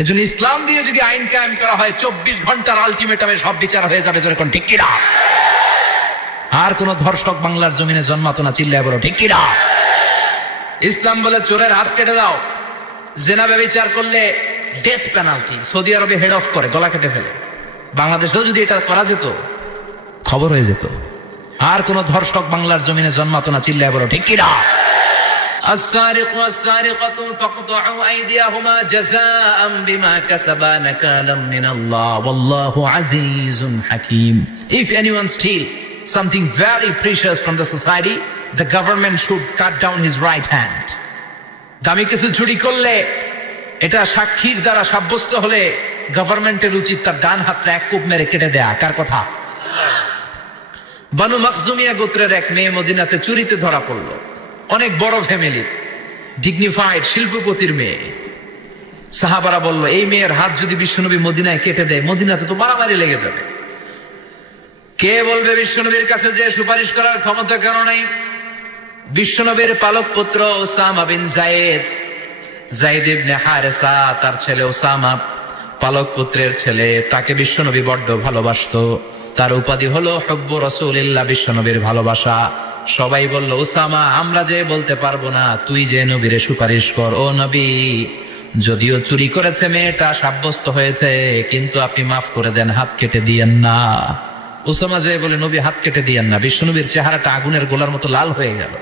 এজন্য ইসলাম দিয়ে যদি আইন কায়েম করা হয় 24 ঘন্টার আলটিমেটামে সব বিচার হয়ে যাবে, যেরকম ঠিক কিনা? আর কোন ধর্ষক বাংলার জমিনে জন্মাতো না, চিল্লায় বলো ঠিক কিনা? ইসলাম বলে চোরের হাত কেটে দাও, জেনা ব্যভিচার করলে ডেথ পেনাল্টি। সৌদি আরবে হেড অফ করে, গলা কেটে ফেলে। বাংলাদেশেও যদি এটা করা যেত, খবর হয়ে যেত। আর কোন ধর্ষক বাংলার জমিনে জন্মাতো না, চিল্লায় বলো ঠিক কিনা? السارق والسارقة فاقطعوا أيديهما جزاء بما كسبا نكالا من الله والله عزيز حكيم. If anyone steal something very precious from the society, the government should cut down his right hand. দামি কিছু চুরি করলে, এটা সাক্ষীর দ্বারা সাব্যস্ত হলে গভর্নমেন্টের উচিত তার ডান হাতটা এক কোপ মেরে কেটে দেয়া। কার কথা? বানু মাখজুমিয়া গোত্রের এক মেয়ে মদিনাতে চুরিতে ধরা পড়লো। অনেক বড় ফ্যামিলি, ডিগনিফাইড শিল্পপতির মেয়ে। সাহাবারা বলল, এই মেয়ের হাত যদি বিশ্বনবী মদিনায় কেটে দেয়, মদিনাতে তো মারামারি লেগে যাবে। কে বলবে বিশ্বনবীর কাছে যে সুপারিশ করার ক্ষমতা কারো নাই? বিশ্বনবীর পালক পুত্র ওসামা বিন যায়েদ, যায়েদ ইবনে হারেসা, তার ছেলে ওসামা পালক পুত্রের ছেলে, তাকে বিশ্বনবী বড্ড ভালোবাসতো। তার উপাধি হলো হুব্বু রাসূলিল্লাহ, বিশ্বনবীর ভালোবাসা। সবাই বলল, ওসামা আমরা যে বলতে পারবো না, তুই যে নবীরে সুপারিশ কর। ও নবী, যদিও চুরি করেছে মেয়েটা, সাব্যস্ত হয়েছে, কিন্তু আপনি মাফ করে দেন, হাত কেটে দিয়েন না। ওসামা যে বলে, নবী হাত কেটে দিয়েন না। বিশ্বনবীর চেহারাটা আগুনের গোলার মতো লাল হয়ে গেল।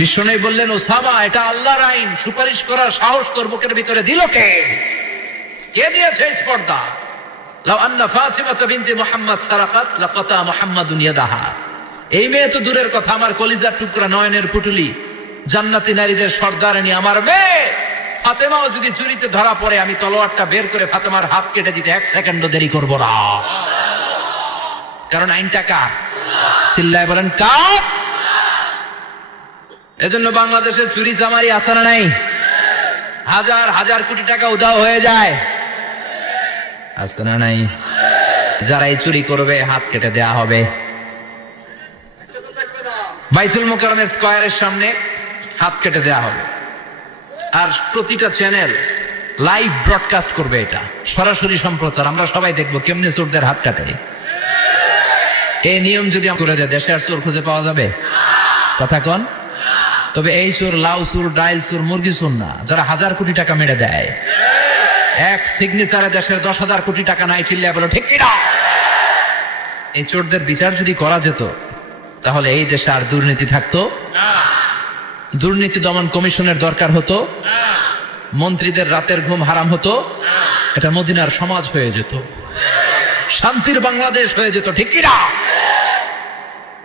বিশ্বনবী বললেন, ওসামা এটা আল্লাহর আইন, সুপারিশ করার সাহস তোর বুকের ভিতরে দিল কে? কে দিয়েছে স্পর্ধা? লাউ আন্না ফাতিমা বিনতে মুহাম্মদ সারাকাত লাকাতা মুহাম্মাদুন ইয়াদাহা। এই মেয়ে তো দূরের কথা, আমার কলিজার টুকরা, নয়নের পুটুলি, জান্নাতি নারীদের সর্দারানী আমার মেয়ে ফাতেমাও যদি চুরিতে ধরা পড়ে, আমি তলোয়ারটা বের করে ফাতেমার হাত কেটে দিতে 1 সেকেন্ডও দেরি করবো না। কারণ আইনটা কার? চিল্লায় বলেন কার? এজন্য বাংলাদেশে চুরি চামারি আছে না নাই? হাজার হাজার কোটি টাকা উধাও হয়ে যায়, আছে না নাই? যারা এই চুরি করবে হাত কেটে দেয়া হবে। বাইতুল মুকাররমের স্কয়ারের সামনে হাত কেটে দেয়া হবে। আর প্রতিটা চ্যানেল লাইভ ব্রডকাস্ট করবে, এটা সরাসরি সম্প্রচার। আমরা সবাই দেখবো কেমনে চোরদের হাত কাটে। এই নিয়ম যদি করে দেয়, দেশে আর চোর খুঁজে পাওয়া যাবে? কথা কন। তবে এই চোর লাউ চোর, ডাইল চোর, মুরগি চোর না, যারা 1000 কোটি টাকা মেরে দেয়। এক সিগনেচারে দেশের 10,000 কোটি টাকা নাই, চিল্লায় বলো ঠিক কিনা? এই চোরদের বিচার যদি করা যেত, তাহলে এই দেশে আর দুর্নীতি থাকতো না। দুর্নীতি দমন কমিশনের দরকার হতো না। মন্ত্রীদের রাতের ঘুম হারাম হতো না। এটা মদিনার সমাজ হয়ে যেত, শান্তির বাংলাদেশ হয়ে যেত, ঠিক কিনা?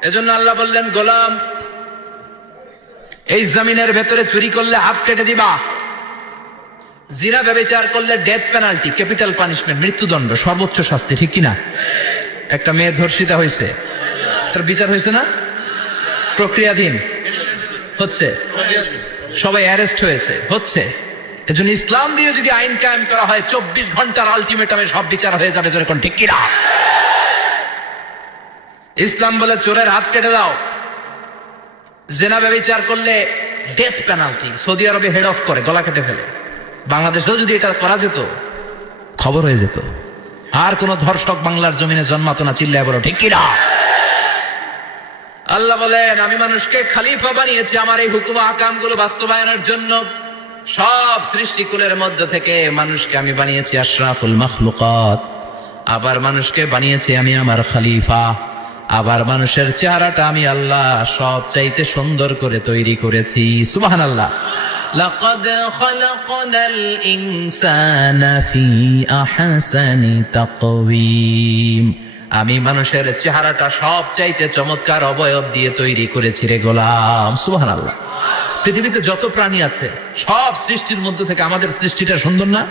এজন্য আল্লাহ বললেন, গোলাম এই জমিনের ভেতরে চুরি করলে হাত কেটে দিবা, জিনা ব্যভিচার করলে ডেথ পেনাল্টি, ক্যাপিটাল পানিশমেন্ট, মৃত্যুদণ্ড, সর্বোচ্চ শাস্তি, ঠিক কিনা? একটা মেয়ে ধর্ষিতা হয়েছে, তার বিচার হয়েছে না? প্রক্রিয়াধীন হচ্ছে, সবাই অ্যারেস্ট হয়েছে, হচ্ছে। এজন্য ইসলাম দিয়ে যদি আইন কায়েম করা হয়, 24 ঘন্টার আলটিমেটামে সব বিচার হয়ে যাবে, যেরকম ঠিক কিনা? ইসলাম বলে চোরের হাত কেটে দাও, জেনা ব্যভিচার করলে ডেথ পেনাল্টি। সৌদি আরবে হেড অফ করে, গলা কেটে ফেলে। বাংলাদেশেও যদি এটা করা যেত, খবর হয়ে যেত। আর কোন ধর্ষক বাংলার জমিনে জন্মাতো না, চিল্লায় বলো ঠিক কিনা? আল্লাহ বলেন, আমি মানুষকে খলিফা বানিয়েছি আমার এই হুকুম আহকামগুলো বাস্তবায়নের জন্য। সব সৃষ্টিকুলের মধ্য থেকে মানুষকে আমি বানিয়েছি আশরাফুল মাখলুকাত। আবার মানুষকে বানিয়েছি আমি আমার খলিফা। আবার মানুষের চেহারাটা আমি আল্লাহ সব চাইতে সুন্দর করে তৈরি করেছি। সুবহানাল্লাহ। লাকাদ খালাকনাল ইনসানা ফি আহসানি তাকওয়িম। আমি মানুষের চেহারাটা সব চাইতে চমৎকার অবয়ব দিয়ে তৈরি করেছি রে গোলাম। সুবহানাল্লাহ। পৃথিবীতে যত প্রাণী আছে, সব সৃষ্টির মধ্য থেকে আমাদের সৃষ্টিটা সুন্দর না?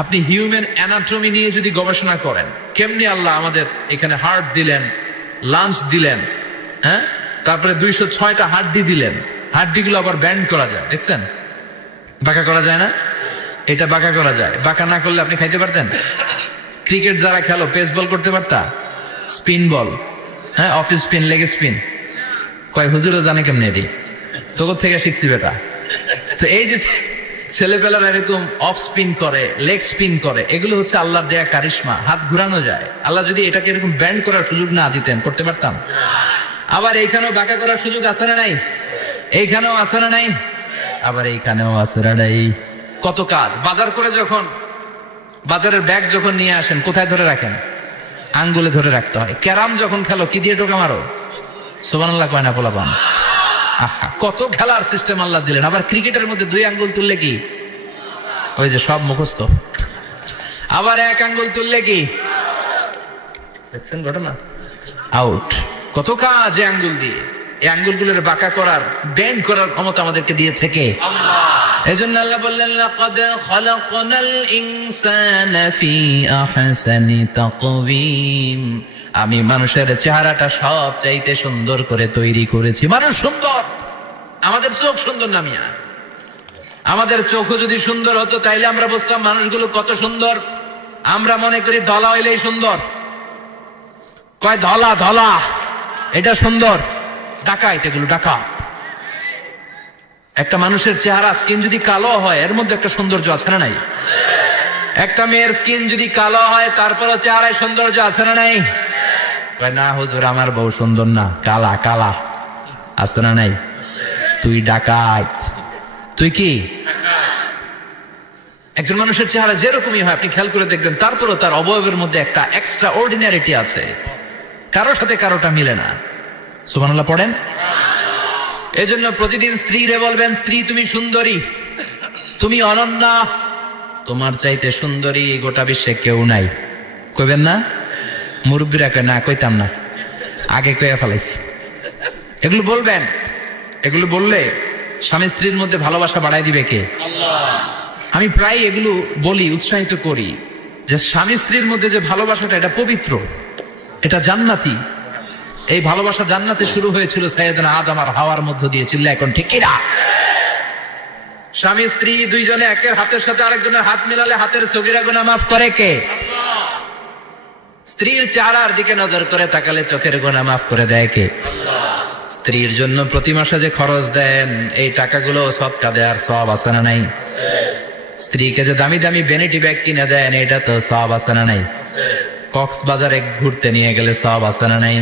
আপনি হিউম্যান অ্যানাটমি নিয়ে যদি গবেষণা করেন, কেমনি আল্লাহ আমাদের এখানে হার্ট দিলেন, লাঞ্চ দিলেন, হ্যাঁ, তারপরে 206টা হাড্ডি দিলেন। হাড্ডিগুলো আবার ব্যান্ড করা যায়, দেখছেন? বাঁকা করা যায় না? এটা বাঁকা করা যায়। বাঁকা না করলে আপনি খাইতে পারতেন? ক্রিকেট যারা খেলো, পেস বল করতে পারতা? স্পিন বল, হ্যাঁ, অফ স্পিন, লেগ স্পিন, কয় হুজুরও জানে কেমনে? এটি তোর থেকে শিখছি বেটা। তো ছেলেবেলার এরকম অফ স্পিন করে, লেগ স্পিন করে, এগুলো হচ্ছে আল্লাহর দেয়া কারিশমা। হাত ঘুরানো যায়। আল্লাহ যদি এটাকে এরকম ব্যান্ড করার সুযোগ না দিতেন, করতে পারতাম? আবার এইখানেও বাঁকা করার সুযোগ আছে না নাই? এইখানেও আছে না নাই? আবার এইখানেও আছে না নাই? কত কাজ। বাজার করে যখন বাজারের ব্যাগ যখন নিয়ে আসেন, কোথায় ধরে রাখেন? আঙ্গুলে ধরে রাখতে হয়। ক্যারাম যখন খেলো, কি দিয়ে টোকা মারো? সুবহানাল্লাহ কয় না পোলাপান? আহা, কত খেলার সিস্টেম আল্লাহ দিলেন। আবার ক্রিকেটের মধ্যে 2 আঙ্গুল তুললে কি? ওই যে সব মুখস্থ। আবার 1 আঙ্গুল তুললে কি? দেখছেন ঘটনা? আউট। কত কাজ এই আঙ্গুল দিয়ে। এই আঙ্গুলগুলোর বাঁকা করার, বেন্ড করার ক্ষমতা আমাদেরকে দিয়েছে কে? আল্লাহ। এজন্য আল্লাহ বললেন, লাকাদ খালাকনাল ইনসানা ফি আহসানি তাকওয়িম। আমি মানুষের চেহারাটা সব চাইতে সুন্দর করে তৈরি করেছি। মানুষ সুন্দর, আমাদের চোখ সুন্দর না মিয়া? আমাদের চোখও যদি সুন্দর হতো তাইলে আমরা বুঝতাম মানুষগুলো কত সুন্দর। আমরা মনে করি ধলা হইলেই সুন্দর। কয় ধলা ধলা, এটা সুন্দর। ডাকাইত, এগুলো ডাকাত। একটা মানুষের চেহারা স্কিন যদি কালো হয়, এর মধ্যে একটা সৌন্দর্য আছে না নাই? একটা মেয়ের স্কিন যদি কালো হয়, তারপরও চেহারায় সৌন্দর্য আছে না নাই? কয় না হুজুর, আমার বউ সুন্দর না, কালা কালা। আছে না নাই? তুই ডাকাত। তুই কি? একজন মানুষের চেহারা যেরকমই হয় আপনি খেয়াল করে দেখবেন, তারপরও তার অবয়বের মধ্যে একটা এক্সট্রা অর্ডিনারিটি আছে। কারোর সাথে কারোটা মিলে না। সুবহানাল্লাহ পড়েন। এজন্য প্রতিদিন স্ত্রীরে বলবেন, স্ত্রী তুমি সুন্দরী, তুমি অনন্যা, তোমার চাইতে সুন্দরী গোটা বিশ্বে কেউ নাই। কইবেন না? মুরব্বীরা কয় না, কইতাম না, আগে কইয়া ফেলাইছি। এগুলো বলবেন। এগুলো বললে স্বামী স্ত্রীর মধ্যে ভালোবাসা বাড়াই দিবে কে? আল্লাহ। আমি প্রায় এগুলো বলি, উৎসাহিত করি যে স্বামী স্ত্রীর মধ্যে যে ভালোবাসাটা, এটা পবিত্র, এটা জান্নাতি। এই ভালোবাসা জান্নাতে শুরু হয়েছিল সাইয়েদনা আদম আর হাওয়ার মধ্য দিয়ে। চিল্লা এখন ঠিক কিনা? স্বামী স্ত্রী দুইজনে একের হাতের সাথে আরেকজনের হাত মিলালে হাতের সগীরা গুনাহ মাফ করে কে? আল্লাহ। স্ত্রীর চেহারার দিকে নজর করে তাকালে চোখের গুনাহ মাফ করে দেয় কে? আল্লাহ। স্ত্রীর জন্য প্রতি মাসে যে খরচ দেন, এই টাকাগুলো সদকা দেওয়ার সওয়াব আছে না নাই? স্ত্রীকে যে দামি দামি ভ্যানিটি ব্যাগ কিনে দেন, এটা তো সওয়াব আছে না নাই? কক্সবাজারে ঘুরতে নিয়ে গেলে সওয়াব আছে না নাই?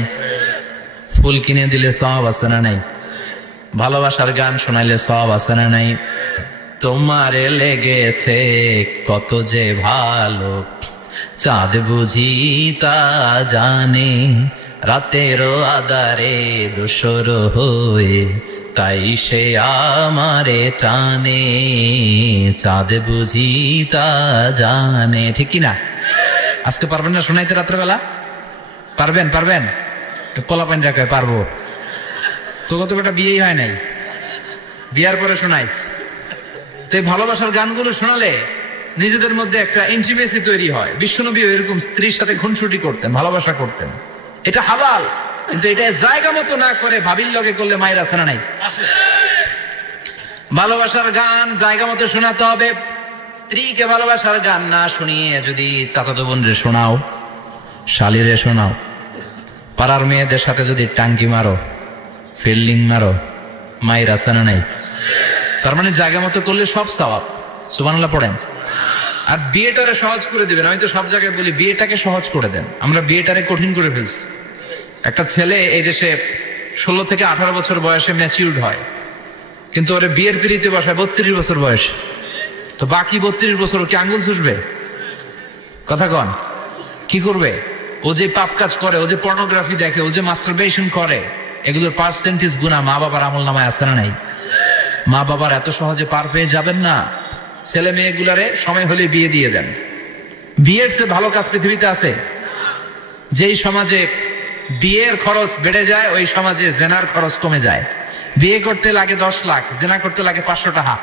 ফুল কিনে দিলে সওয়াব আছে না নাই? ভালোবাসার গান শোনাইলে সওয়াব আছে না নাই? তোমারে লেগেছে কত যে ভালো, চাঁদ বুঝি তা জানে, রাতেরও আধারে দোসর হয়ে তাই সে আমারে টানে, চাঁদ বুঝি তা জানে। ঠিক কিনা? আজকে পারবেন না শোনাইতে রাত্রেবেলা? পারবেন? পারবেন? পোলাপাইন রাখায় পারবো তো? কত বেটা বিয়েই হয় নাই, বিয়ার পরে শোনাইস। তো এই ভালোবাসার গানগুলো শোনালে নিজেদের মধ্যে একটা ইন্টিমেসি তৈরি হয়। বিশ্বনবী এরকম স্ত্রীর সাথে খুনসুটি করতেন, ভালোবাসা করতেন। এটা হালাল, কিন্তু এটা জায়গা মতো না করে ভাবির লগে করলে মায়ের আছে না নাই? ভালোবাসার গান জায়গা মতো শোনাতে হবে। স্ত্রীকে ভালোবাসার গান না শুনিয়ে যদি চাচাতো বোনরে শোনাও, শালিরে শোনাও, পাড়ার মেয়েদের সাথে যদি টাঙ্কি মারো, ফিল্ডিং মারো, মায়ের আছে না নাই? তার মানে জায়গা মতো করলে সব সওয়াব। সুবহানাল্লাহ পড়েন। আর বিয়েটারে সহজ করে দিবেন। আমি তো সব জায়গায় বলি বিয়েটাকে সহজ করে দেন। আমরা বিয়েটারে কঠিন করে ফেলছি। একটা ছেলে এই দেশে 16 থেকে 18 বছর বয়সে ম্যাচিউরড হয়, কিন্তু ওরে বিয়ের পিড়িতে বসায় 32 বছর বয়স। তো বাকি 32 বছর কি আঙ্গুল চুষবে? কথা কন, কি করবে? ও যে পাপ কাজ করে, ও যে পর্নোগ্রাফি দেখে, ও যে মাস্টারবেশন করে, এগুলোর পার্সেন্টেজ গুনাহ মা বাবার আমল নামায় আছে না নাই? মা বাবার এত সহজে পার পেয়ে যাবেন না। ছেলে মেয়েগুলারে সময় হলে বিয়ে দিয়ে দেন। বিয়ের চেয়ে ভালো কাজ পৃথিবীতে আছে? যেই সমাজে বিয়ের খরচ বেড়ে যায়, ওই সমাজে জেনার খরচ কমে যায়। বিয়ে করতে লাগে 10 লাখ, জেনা করতে লাগে 500 টাকা।